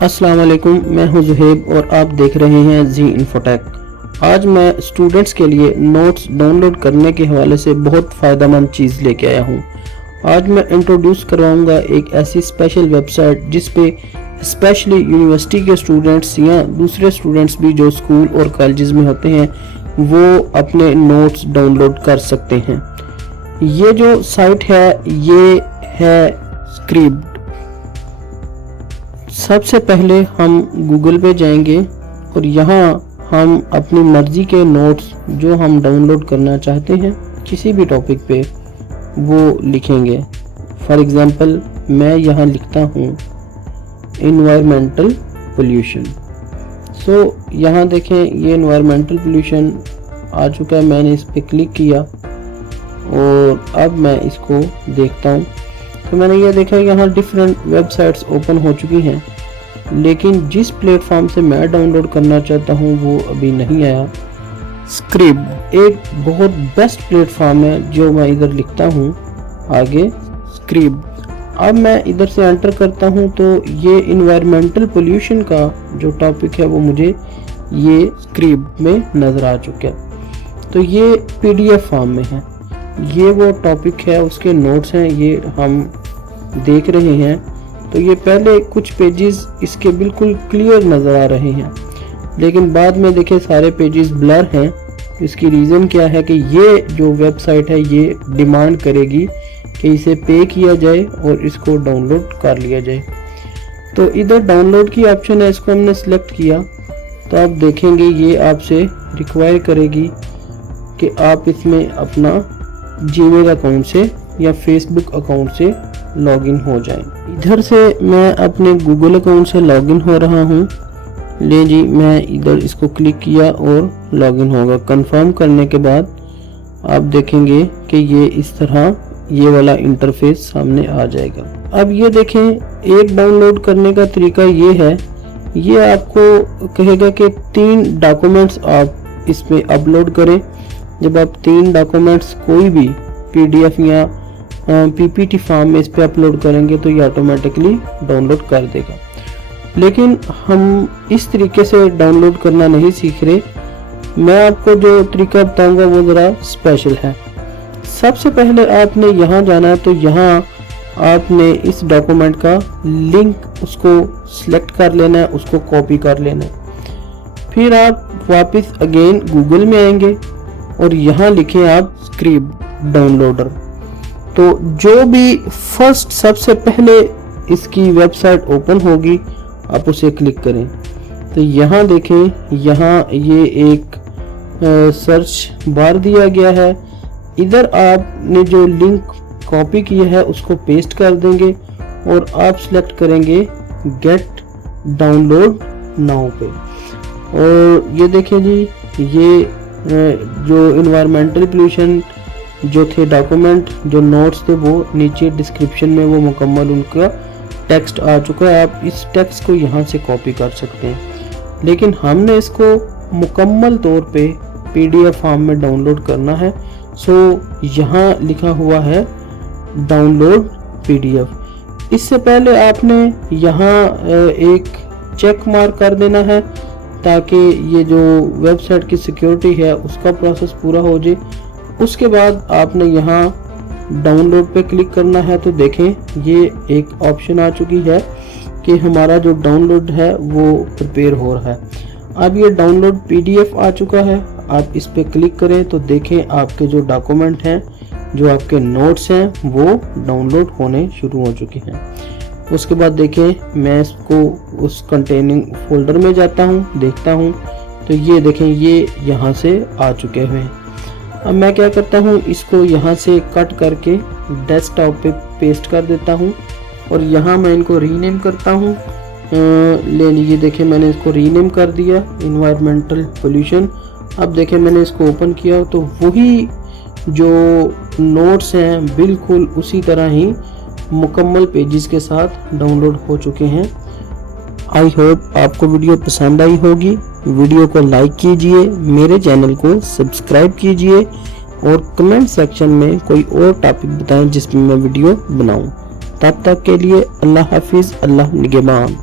अस्सलाम वालेकुम, मैं हूं ज़ुहैब और आप देख रहे हैं जी इन्फोटेक। आज मैं स्टूडेंट्स के लिए नोट्स डाउनलोड करने के हवाले से बहुत फ़ायदेमंद चीज़ लेके आया हूं। आज मैं इंट्रोड्यूस करवाऊंगा एक ऐसी स्पेशल वेबसाइट जिस पे स्पेशली यूनिवर्सिटी के स्टूडेंट्स या दूसरे स्टूडेंट्स भी जो स्कूल और कॉलेजेस में होते हैं वो अपने नोट्स डाउनलोड कर सकते हैं। ये जो साइट है ये है स्क्रिब्ड। सबसे पहले हम गूगल पे जाएंगे और यहाँ हम अपनी मर्ज़ी के नोट्स जो हम डाउनलोड करना चाहते हैं किसी भी टॉपिक पे वो लिखेंगे। फॉर एग्ज़ाम्पल मैं यहाँ लिखता हूँ इन्वायरमेंटल पोल्यूशन। सो यहाँ देखें ये इन्वायरमेंटल पोल्यूशन आ चुका है। मैंने इस पर क्लिक किया और अब मैं इसको देखता हूँ तो मैंने ये देखा यहाँ डिफरेंट वेबसाइट्स ओपन हो चुकी हैं, लेकिन जिस प्लेटफॉर्म से मैं डाउनलोड करना चाहता हूँ वो अभी नहीं आया। स्क्रिब्ड एक बहुत बेस्ट प्लेटफॉर्म है जो मैं इधर लिखता हूँ आगे स्क्रिब्ड। अब मैं इधर से एंटर करता हूँ तो ये इन्वायरमेंटल पोल्यूशन का जो टॉपिक है वो मुझे ये स्क्रिब्ड में नज़र आ चुका है। तो ये PDF फॉर्म में है, ये वो टॉपिक है, उसके नोट्स हैं, ये हम देख रहे हैं। तो ये पहले कुछ पेजेस इसके बिल्कुल क्लियर नज़र आ रहे हैं, लेकिन बाद में देखें सारे पेजेस ब्लर हैं। इसकी रीज़न क्या है कि ये जो वेबसाइट है ये डिमांड करेगी कि इसे पे किया जाए और इसको डाउनलोड कर लिया जाए। तो इधर डाउनलोड की ऑप्शन है, इसको हमने सेलेक्ट किया तो आप देखेंगे ये आपसे रिक्वायर करेगी कि आप इसमें अपना जीमेल अकाउंट से या फेसबुक अकाउंट से लॉगिन हो जाएं। इधर से मैं अपने गूगल अकाउंट से लॉगिन हो रहा हूं। ले जी, मैं इधर इसको क्लिक किया और लॉगिन होगा। कंफर्म करने के बाद आप देखेंगे कि ये इस तरह ये वाला इंटरफेस सामने आ जाएगा। अब ये देखें, एक डाउनलोड करने का तरीका ये है, ये आपको कहेगा कि 3 डॉक्यूमेंट्स आप इसमें अपलोड करें। जब आप 3 डॉक्यूमेंट्स कोई भी PDF या PPT फॉर्म में इस पे अपलोड करेंगे तो ये ऑटोमेटिकली डाउनलोड कर देगा। लेकिन हम इस तरीके से डाउनलोड करना नहीं सीख रहे। मैं आपको जो तरीका बताऊंगा वो ज़रा स्पेशल है। सबसे पहले आपने यहाँ जाना है, तो यहाँ आपने इस डॉक्यूमेंट का लिंक उसको सिलेक्ट कर लेना है, उसको कॉपी कर लेना है। फिर आप वापस अगेन गूगल में आएंगे और यहाँ लिखें आप स्क्रिब्ड डाउनलोडर। तो जो भी फर्स्ट सबसे पहले इसकी वेबसाइट ओपन होगी आप उसे क्लिक करें। तो यहाँ देखें, यहाँ ये एक सर्च बार दिया गया है। इधर आपने जो लिंक कॉपी किया है उसको पेस्ट कर देंगे और आप सिलेक्ट करेंगे गेट डाउनलोड नाउ पे। और ये देखें जी, ये जो इन्वायरमेंटल पोल्यूशन जो थे डॉक्यूमेंट जो नोट्स थे वो नीचे डिस्क्रिप्शन में वो मुकम्मल उनका टेक्स्ट आ चुका है। आप इस टेक्स्ट को यहाँ से कॉपी कर सकते हैं, लेकिन हमने इसको मुकम्मल तौर पे PDF फॉर्म में डाउनलोड करना है। सो यहाँ लिखा हुआ है डाउनलोड PDF। इससे पहले आपने यहाँ एक चेक मार्क कर देना है ताकि ये जो वेबसाइट की सिक्योरिटी है उसका प्रोसेस पूरा हो जाए। उसके बाद आपने यहाँ डाउनलोड पे क्लिक करना है। तो देखें ये एक ऑप्शन आ चुकी है कि हमारा जो डाउनलोड है वो प्रिपेयर हो रहा है। अब ये डाउनलोड PDF आ चुका है। आप इस पे क्लिक करें तो देखें आपके जो डॉक्यूमेंट हैं, जो आपके नोट्स हैं वो डाउनलोड होने शुरू हो चुके हैं। उसके बाद देखें मैं इसको उस कंटेनिंग फोल्डर में जाता हूँ, देखता हूँ तो ये देखें ये यहाँ से आ चुके हुए हैं। अब मैं क्या करता हूँ, इसको यहाँ से कट करके डेस्कटॉप पे पेस्ट कर देता हूँ और यहाँ मैं इनको रीनेम करता हूँ। ले लीजिए, देखें मैंने इसको रीनेम कर दिया इन्वायरमेंटल पोल्यूशन। अब देखें मैंने इसको ओपन किया तो वही जो नोट्स हैं बिल्कुल उसी तरह ही मुकम्मल पेजेस के साथ डाउनलोड हो चुके हैं। आई होप आपको वीडियो पसंद आई होगी। वीडियो को लाइक कीजिए, मेरे चैनल को सब्सक्राइब कीजिए और कमेंट सेक्शन में कोई और टॉपिक बताएं जिसमें मैं वीडियो बनाऊं। तब तक के लिए अल्लाह हाफिज़, अल्लाह निगहबान।